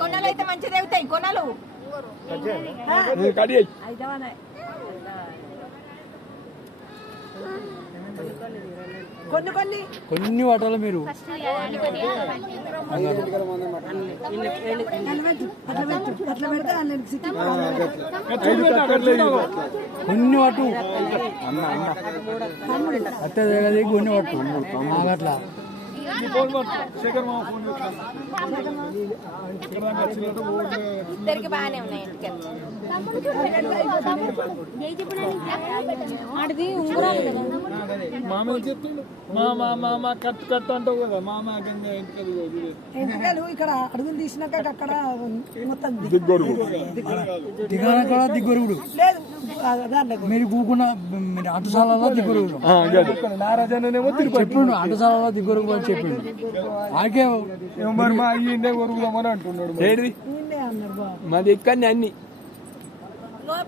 కొనలు అయితే మంచిది అవుతాయి కొనలు కొన్ని వాటాలు మీరు కొన్ని వాటు అట్టే కొన్ని వాటు అట్లా ఇద్దరికి బాగానే ఉన్నాయి మామ చెప్పిండు మామ కట్టు కట్టు అంటావు కదా మామ ఎంటికలు ఇక్కడ అడుగులు తీసినాక అక్కడ మొత్తం దిగాన కూడా దిగ్గొరుగుడు లేదు మీరు కూకున్న అంటసాలలో దిగ్గొరుగుడు నారాజనేమో చెప్పిండు అంటసాలలో దిగ్గొరుగు అని చెప్పిండు ఆకే మరి మా అయ్యిండే కొరుగుదామని అంటున్నాడు మాది ఇక్కడ అన్ని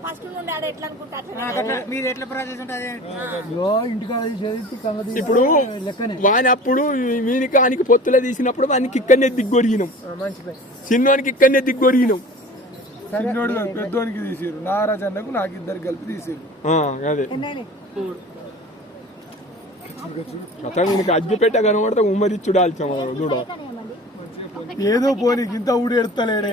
ఫస్ట్ నుండి ఆడ ఎట్లా ఇప్పుడు వాని అప్పుడు వీనికి వానికి పొత్తులో తీసినప్పుడు వానికి ఇక్కడనే దిగ్గొరిగినాం చిన్నోనికి ఇక్కడనే దిగ్గొరిగినాం చిన్నోడు పెద్దోనికి తీసారు నారాజన్నకు నాకు ఇద్దరు కలిపి తీసారు అదే వీనికి అగ్గిపెట్ట కనబడితే ఉమ్మరి చూడాల్సాం చూడ ఏదో పోనీకి ఇంత ఊడి ఎడతలేడు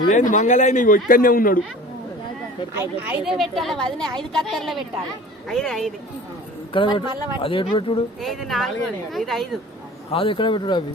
ఇదేంది మంగళాయన ఇక్కడనే ఉన్నాడు 5 పెట్టాలి వదిన 5 కత్తర్లో పెట్టాలి 5 ఇక్కడ అది ఎటు పెట్టుడు అది ఎక్కడ పెట్టుడు అవి